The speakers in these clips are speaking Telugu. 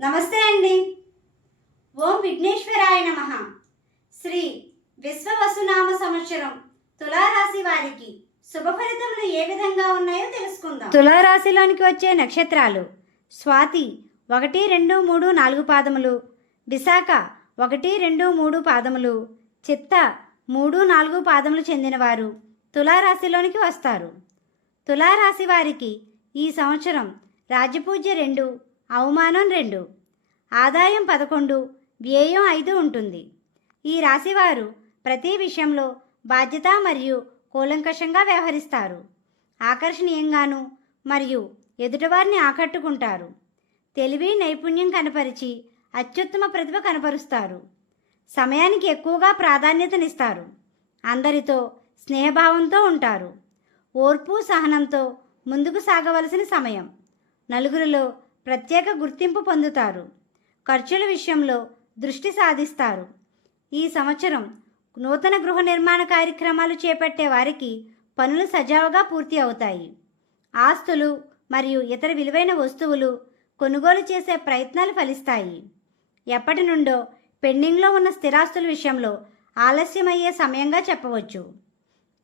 నమస్తే అండి. ఓం విఘ్నేశ్వరాయ నమ. శ్రీ విశ్వవసునామ సంవత్సరం తులారాశి వారికి శుభ ఫలితములు ఏ విధంగా ఉన్నాయో తెలుసుకుందాం. తులారాశిలోనికి వచ్చే నక్షత్రాలు స్వాతి ఒకటి రెండు మూడు నాలుగు పాదములు విశాఖ ఒకటి రెండు మూడు పాదములు చిత్త మూడు నాలుగు పాదములు చెందినవారు తులారాశిలోనికి వస్తారు. తులారాశి వారికి ఈ సంవత్సరం రాజపూజ్య రెండు అవమానం రెండు. ఆదాయం పదకొండు వ్యయం ఐదు ఉంటుంది. ఈ రాశివారు ప్రతి విషయంలో బాధ్యత మరియు కూలంకషంగా వ్యవహరిస్తారు. ఆకర్షణీయంగాను మరియు ఎదుటివారిని ఆకట్టుకుంటారు. తెలివి నైపుణ్యం కనపరిచి అత్యుత్తమ ప్రతిభ కనపరుస్తారు. సమయానికి ఎక్కువగా ప్రాధాన్యతనిస్తారు. అందరితో స్నేహభావంతో ఉంటారు. ఓర్పు సహనంతో ముందుకు సాగవలసిన సమయం. నలుగురిలో ప్రత్యేక గుర్తింపు పొందుతారు. ఖర్చుల విషయంలో దృష్టి సాధిస్తారు. ఈ సంవత్సరం నూతన గృహ నిర్మాణ కార్యక్రమాలు చేపట్టే వారికి పనులు సజావుగా పూర్తి అవుతాయి. ఆస్తులు మరియు ఇతర విలువైన వస్తువులు కొనుగోలు చేసే ప్రయత్నాలు ఫలిస్తాయి. ఎప్పటి నుండో పెండింగ్లో ఉన్న స్థిరాస్తుల విషయంలో ఆలస్యమయ్యే సమయంగా చెప్పవచ్చు.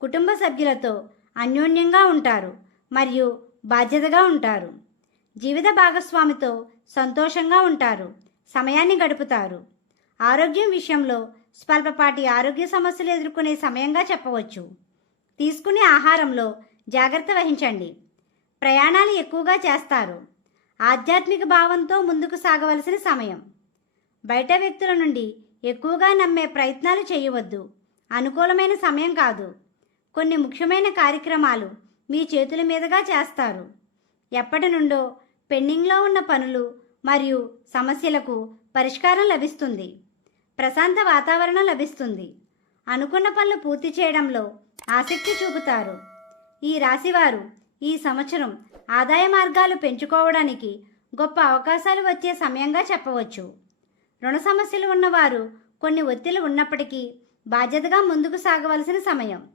కుటుంబ సభ్యులతో అన్యోన్యంగా ఉంటారు మరియు బాధ్యతగా ఉంటారు. జీవిత భాగస్వామితో సంతోషంగా ఉంటారు. సమయాన్ని గడుపుతారు. ఆరోగ్యం విషయంలో స్వల్పపాటి ఆరోగ్య సమస్యలు ఎదుర్కొనే సమయంగా చెప్పవచ్చు. తీసుకునే ఆహారంలో జాగ్రత్త వహించండి. ప్రయాణాలు ఎక్కువగా చేస్తారు. ఆధ్యాత్మిక భావంతో ముందుకు సాగవలసిన సమయం. బయట వ్యక్తుల నుండి ఎక్కువగా నమ్మే ప్రయత్నాలు చేయవద్దు. అనుకూలమైన సమయం కాదు. కొన్ని ముఖ్యమైన కార్యక్రమాలు మీ చేతుల మీదుగా చేస్తారు. ఎప్పటి నుండో పెండింగ్లో ఉన్న పనులు మరియు సమస్యలకు పరిష్కారం లభిస్తుంది. ప్రశాంత వాతావరణం లభిస్తుంది. అనుకున్న పనులు పూర్తి చేయడంలో ఆసక్తి చూపుతారు. ఈ రాశివారు ఈ సంవత్సరం ఆదాయ మార్గాలు పెంచుకోవడానికి గొప్ప అవకాశాలు వచ్చే సమయంగా చెప్పవచ్చు. రుణ సమస్యలు ఉన్నవారు కొన్ని ఒత్తిళ్ళు ఉన్నప్పటికీ బాధ్యతగా ముందుకు సాగవలసిన సమయం.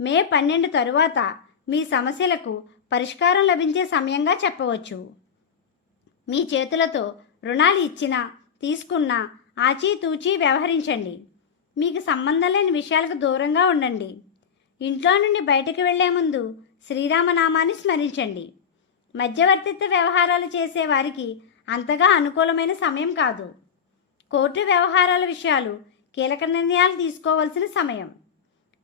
మే పన్నెండు తరువాత మీ సమస్యలకు పరిష్కారం లభించే సమయంగా చెప్పవచ్చు. మీ చేతులతో రుణాలు ఇచ్చినా తీసుకున్నా ఆచితూచి వ్యవహరించండి. మీకు సంబంధం లేని విషయాలకు దూరంగా ఉండండి. ఇంట్లో నుండి బయటకు వెళ్ళే ముందు శ్రీరామనామాన్ని స్మరించండి. మధ్యవర్తిత్వ వ్యవహారాలు చేసే వారికి అంతగా అనుకూలమైన సమయం కాదు. కోర్టు వ్యవహారాల విషయాలు కీలక నిర్ణయాలు తీసుకోవాల్సిన సమయం.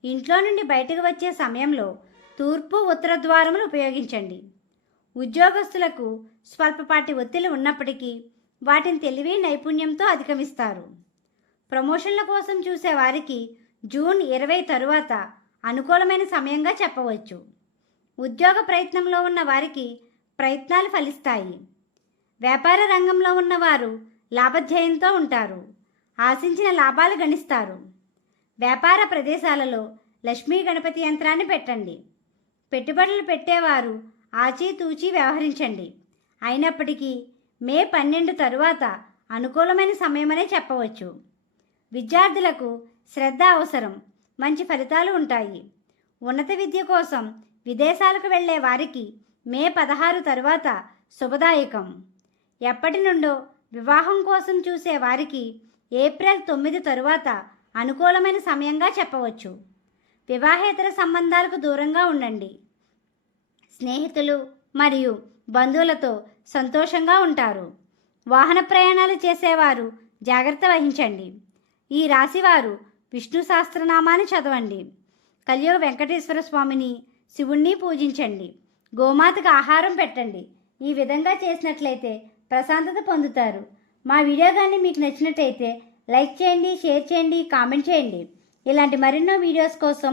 ఇంట్లో నుండి బయటకు వచ్చే సమయంలో తూర్పు ఉత్తర ద్వారములు ఉపయోగించండి. ఉద్యోగస్తులకు స్వల్పపాటి ఒత్తిడి ఉన్నప్పటికీ వాటిని తెలివి నైపుణ్యంతో అధిగమిస్తారు. ప్రమోషన్ల కోసం చూసే వారికి జూన్ ఇరవై తరువాత అనుకూలమైన సమయంగా చెప్పవచ్చు. ఉద్యోగ ప్రయత్నంలో ఉన్న వారికి ప్రయత్నాలు ఫలిస్తాయి. వ్యాపార రంగంలో ఉన్నవారు లాభధ్యేయంతో ఉంటారు. ఆశించిన లాభాలు గణిస్తారు. వ్యాపార ప్రదేశాలలో లక్ష్మీ గణపతి యంత్రాన్ని పెట్టండి. పెట్టుబడులు పెట్టేవారు. ఆచితూచి వ్యవహరించండి. అయినప్పటికీ మే పన్నెండు తరువాత అనుకూలమైన సమయమనే చెప్పవచ్చు. విద్యార్థులకు శ్రద్ధ అవసరం. మంచి ఫలితాలు ఉంటాయి. ఉన్నత విద్య కోసం విదేశాలకు వెళ్ళే వారికి మే పదహారు తరువాత శుభదాయకం. ఎప్పటి నుండో వివాహం కోసం చూసే వారికి ఏప్రిల్ తొమ్మిది తరువాత అనుకూలమైన సమయంగా చెప్పవచ్చు. వివాహేతర సంబంధాలకు దూరంగా ఉండండి. స్నేహితులు మరియు బంధువులతో సంతోషంగా ఉంటారు. వాహన ప్రయాణాలు చేసేవారు జాగ్రత్త వహించండి. ఈ రాశివారు విష్ణు సహస్రనామాన్ని చదవండి. కలియుగ వెంకటేశ్వర స్వామిని శివుణ్ణి పూజించండి. గోమాతకు ఆహారం పెట్టండి. ఈ విధంగా చేసినట్లయితే ప్రశాంతత పొందుతారు. మా వీడియో కానీ మీకు నచ్చినట్టయితే లైక్ చేయండి షేర్ చేయండి కామెంట్ చేయండి. ఇలాంటి మరెన్నో వీడియోస్ కోసం